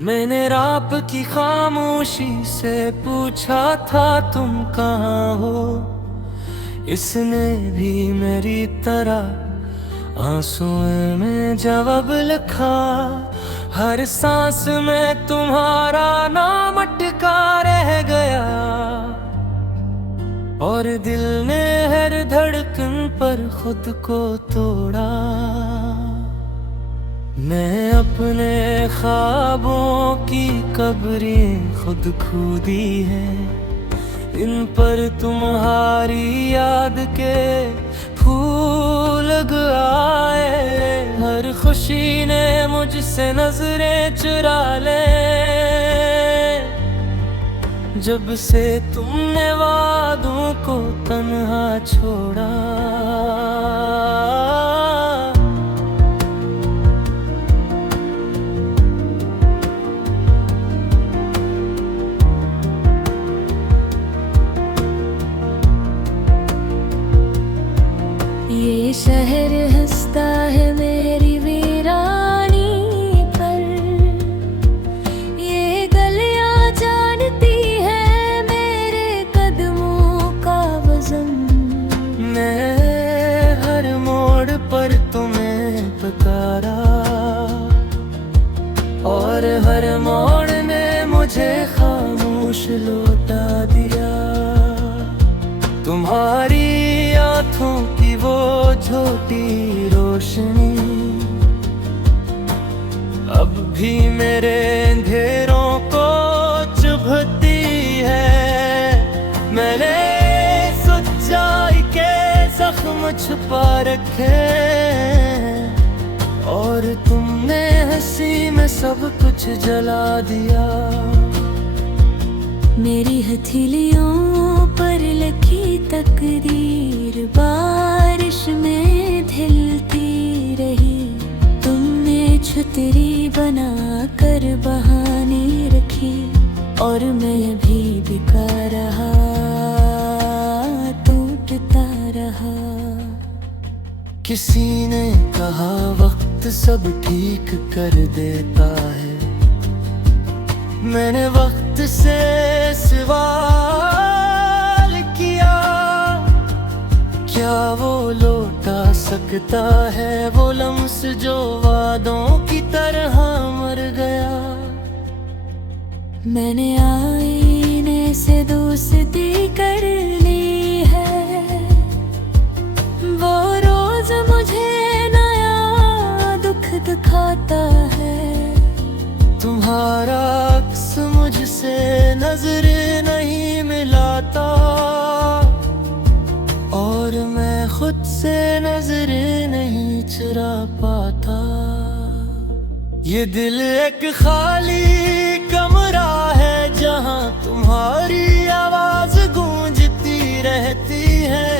मैंने रात की खामोशी से पूछा था तुम कहाँ हो। इसने भी मेरी तरह आंसुओं में जवाब लिखा। हर सांस में तुम्हारा नाम अटका रह गया, और दिल ने हर धड़कन पर खुद को तोड़ा। मैं अपने ख्वाबों की कब्रें खुद खोदी है, इन पर तुम्हारी याद के फूल आए। हर खुशी ने मुझसे नजरें चुरा ले, जब से तुमने वादों को तन्हा छोड़ा। ये शहर हंसता है मेरी वीरानी पर, ये गलियां जानती है मेरे कदमों का वजन। मैं हर मोड़ पर तुम्हें पुकारा, और हर मोड़ ने मुझे खामोश लौटा दिया। तुम्हारी आँखों की वो छोटी रोशनी अब भी मेरे अंधेरों को चुभती है। मैंने सच्चाई के जख्म छुपा रखे, और तुमने हंसी में सब कुछ जला दिया। मेरी हथेलियों पर लिखी तकदीर बारिश में ढलती रही। तुमने छतरी बना कर बहाने रखी, और मैं भी बिका रहा, टूटता रहा। किसी ने कहा वक्त सब ठीक कर देता है। मैंने वक्त से सवाल किया, क्या वो लौटा सकता है वो लम्स जो वादों की तरह मर गया। मैंने आईने से दोस्ती कर ली है, वो रोज मुझे नया दुख दिखाता है। तुम्हारा अक्स मुझसे नजर नहीं मिलाता, और मैं खुद से नजर नहीं चुरा पाता। ये दिल एक खाली कमरा है जहां तुम्हारी आवाज गूंजती रहती है।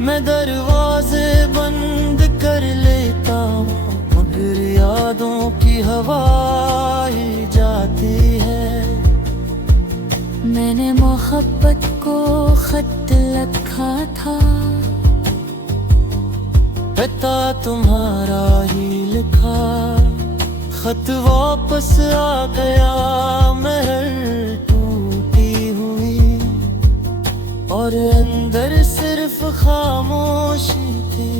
मैं दरवाजे बंद कर लेता हूँ, मगर यादों की हवा ही जाती है। मैंने मोहब्बत को खत लिखा था, पता तुम्हारा ही लिखा। खत वापस आ गया, महर टूटी हुई, और अंदर सिर्फ खामोशी थी।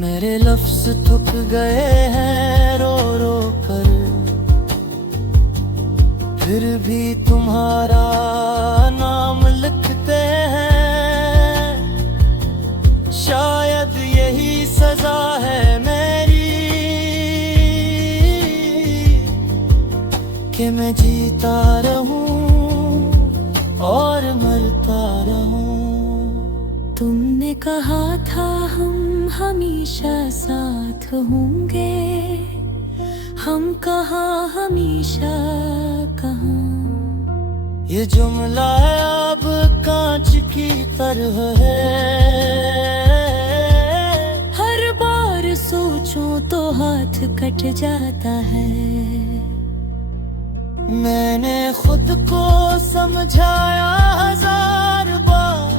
मेरे लफ्ज थक गए हैं रो रो कर, फिर भी तुम्हारा नाम लिखते हैं। शायद यही सजा है मेरी, कि मैं जीता रहूं और मरता रहूं। तुमने कहा था हम हमेशा साथ होंगे, हम कहाँ हमेशा कहाँ। ये जुमला अब कांच की तरह है, हर बार सोचूं तो हाथ कट जाता है। मैंने खुद को समझाया 1000 बार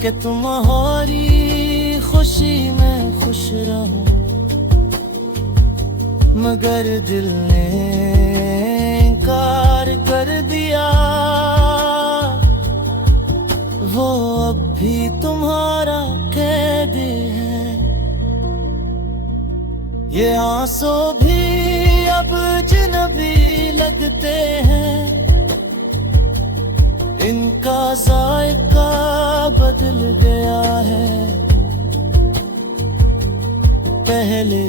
कि तुम्हारी खुशी में खुश रहूं, मगर दिल ने इनकार कर दिया। वो अब भी तुम्हारा कैद है, ये आंसू भी अब अजनबी लगते हैं। इनका जायका बदल गया है, पहले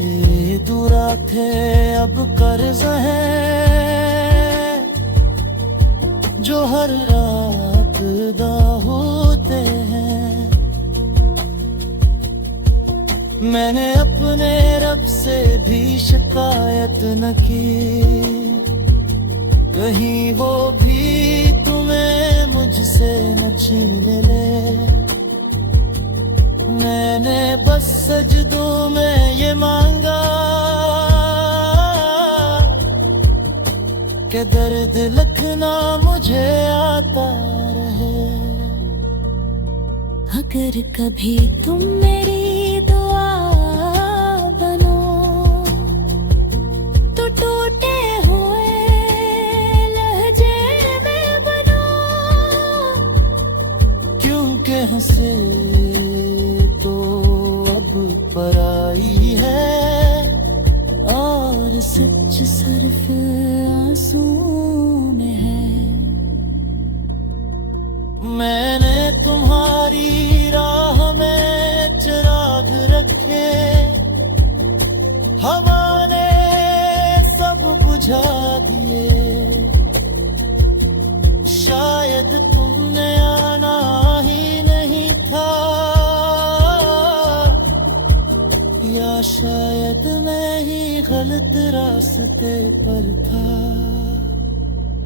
दूरा थे अब कर्ज है, जो हर रात अदा होते हैं। मैंने अपने रब से भी शिकायत न की, कहीं वो भी तुम्हें मुझसे न छीन ले। मैंने बस सजदों में ये मांगा कि दर्द लिखना मुझे आता रहे। अगर कभी तुम मेरी दुआ बनो, तो टूटे हुए लहजे में बनो, क्योंकि हंसे तो अब पराई है, और सच सिर्फ आंसू में है। मैंने तुम्हारी राह में चिराग रखे, हवा ने सब बुझा दिए। शायद तुमने आना ही नहीं था, या शायद मैं ही गलत रास्ते पर था।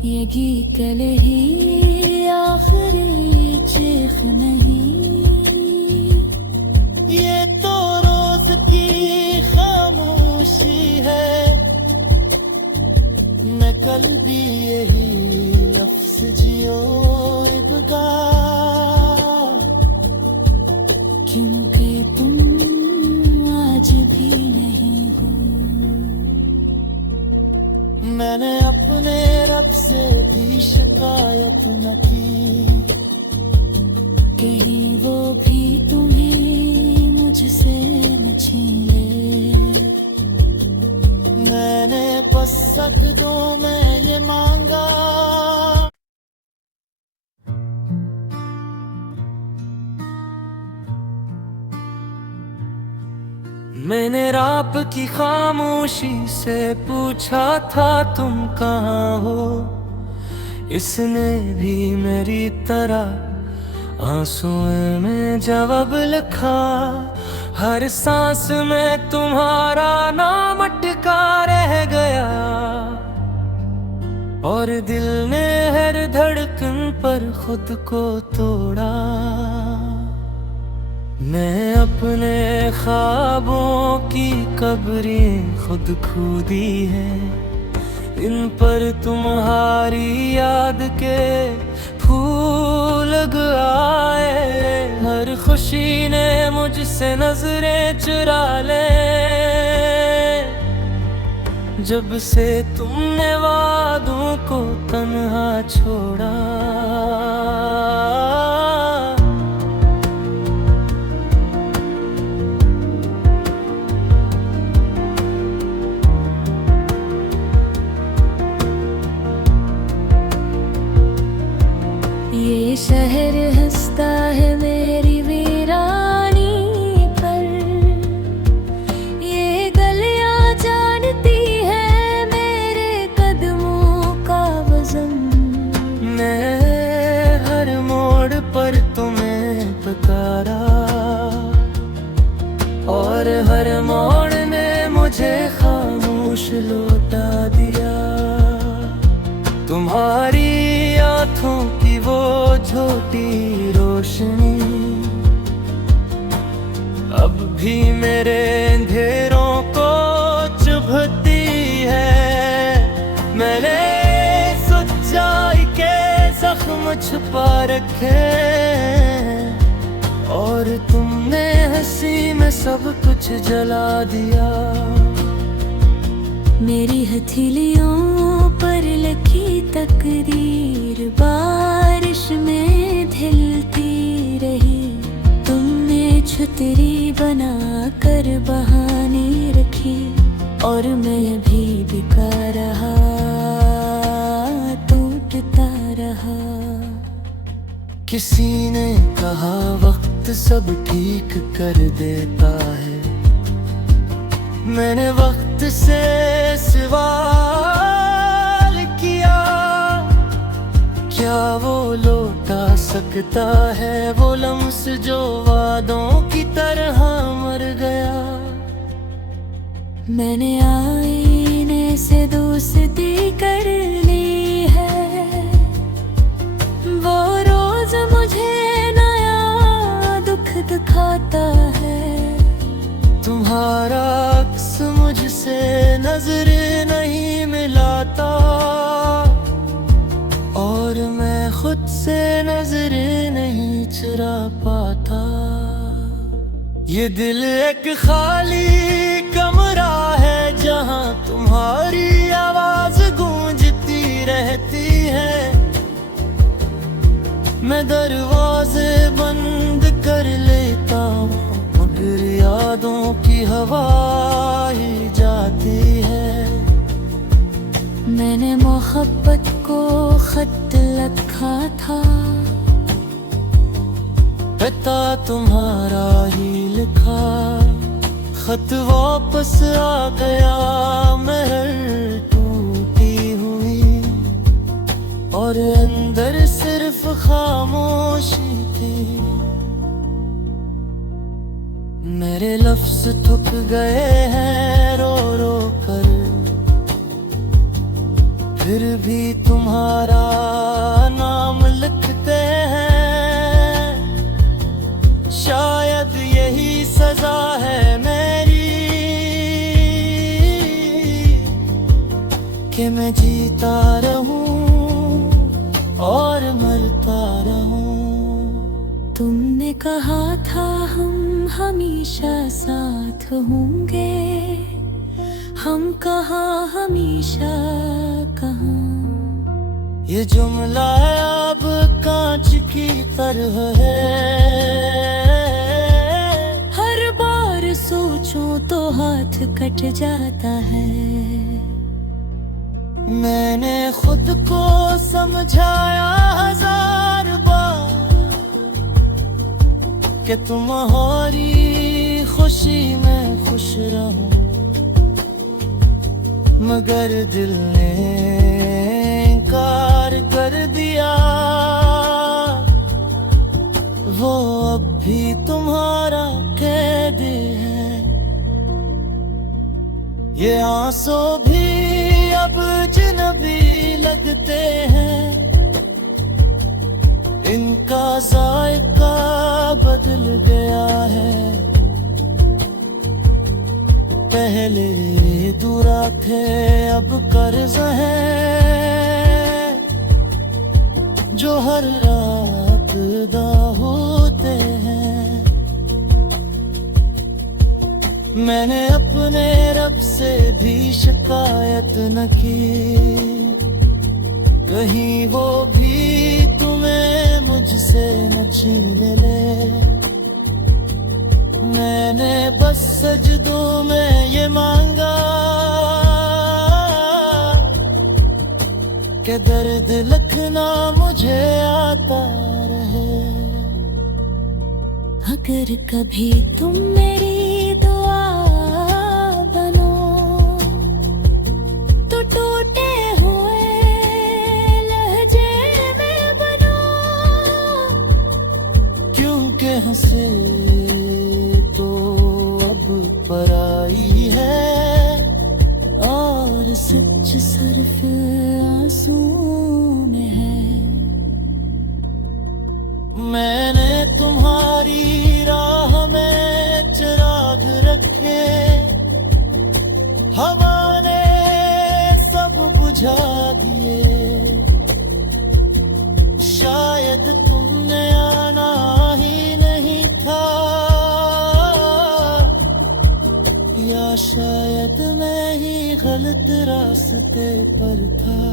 यही कल ही आखिरी चीख नहीं, ये तो रोज की खामोशी है। मैं कल भी यही लफ्ज जियो इब्का, क्योंकि तुम आज भी नहीं हो। मैंने अपने रब से भी शिकायत न की, कहीं वो भी तुम्हें मुझसे न छीन ले। मैंने बस सजदों में ये मांगा। मैंने रात की खामोशी से पूछा था तुम कहाँ हो, इसने भी मेरी तरह आंसुओं में जवाब लिखा। हर सांस में तुम्हारा नाम अटका रह गया, और दिल ने हर धड़कन पर खुद को तोड़ा। मैं अपने ख्वाबों की कब्रें खुद खोदी है, इन पर तुम्हारी याद के फूल आए। हर खुशी ने मुझसे नजरें चुरा ले, जब से तुमने वादों को तन्हा छोड़ा। ये शहर हंसता है मेरी वीरानी पर, ये गलियां जानती है मेरे कदमों का वजन। मैं हर मोड़ पर तुम्हें पुकारा, और हर मोड़ ने मुझे खामोश लौटा दिया। तुम्हारी आँखों की वो छोटी रोशनी अब भी मेरे अंधेरों को चुभती है। मैंने सच्चाई के जख्म छुपा रखे, और तुमने हंसी में सब कुछ जला दिया। मेरी हथेलियों पर लिखी तकदीर बारिश में ढलती रही। तुमने छतरी बना कर बहाने रखी और मैं भी बिका रहा, टूटता रहा। किसी ने कहा वक्त सब ठीक कर देता है। मैंने वक्त से सवाल किया, क्या वो लौटा सकता है वो लम्स जो वादों की तरह मर गया। मैंने आईने से दोस्ती कर ली है, वो रोज मुझे नया दुख दिखाता है। तुम्हारा अक्स मुझसे नजर नहीं मिलाता और मैं खुद से नजर नहीं चुरा पाता। ये दिल एक खाली कमरा है जहां तुम्हारी आवाज गूंजती रहती है। मैं दरवाजे बंद कर लेता हूँ मगर यादों की हवा ही जाती है। मैंने मोहब्बत को खत लिखा था, पता तुम्हारा ही लिखा। खत वापस आ गया महर टूटी हुई और अंदर सिर्फ खामोशी थी। मेरे लफ्ज थक गए हैं रो रो कर, फिर भी तुम्हारा नाम लिखते हैं। शायद यही सजा है मेरी कि मैं जीता रहूं और मरता रहूं। तुमने कहा था हम हमेशा साथ होंगे, हम कहाँ हमेशा कहाँ। ये जुमला अब कांच की तरह है, हर बार सोचूं तो हाथ कट जाता है। मैंने खुद को समझाया 1000 बार कि तुम्हारी खुशी में खुश रहूं, मगर दिल ने इनकार कर दिया। वो अब भी तुम्हारा कैद है। ये आंसू भी अब अजनबी लगते हैं, इनका जायका बदल गया है। पहले दूरा थे अब कर्ज हैं जो हर रात अदा होते हैं। मैंने अपने रब से भी शिकायत न की, कहीं वो भी तुम्हें मुझसे न छीन ले। मैंने बस सजदों में ये मांगा कि दर्द लिखना मुझे आता रहे। अगर कभी तुम मेरी दुआ बनो तो टूटे हुए लहजे में बनो, क्योंकि हंसे तो अब पराई है और सच सिर्फ आंसू में है। मैंने तुम्हारी राह में चिराग रखे, हवा ने सब बुझा दिए। शायद तुमने आना ही नहीं था, शायद मैं ही गलत रास्ते पर था.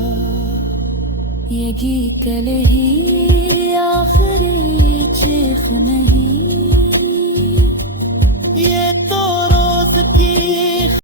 यही कल ही आखिरी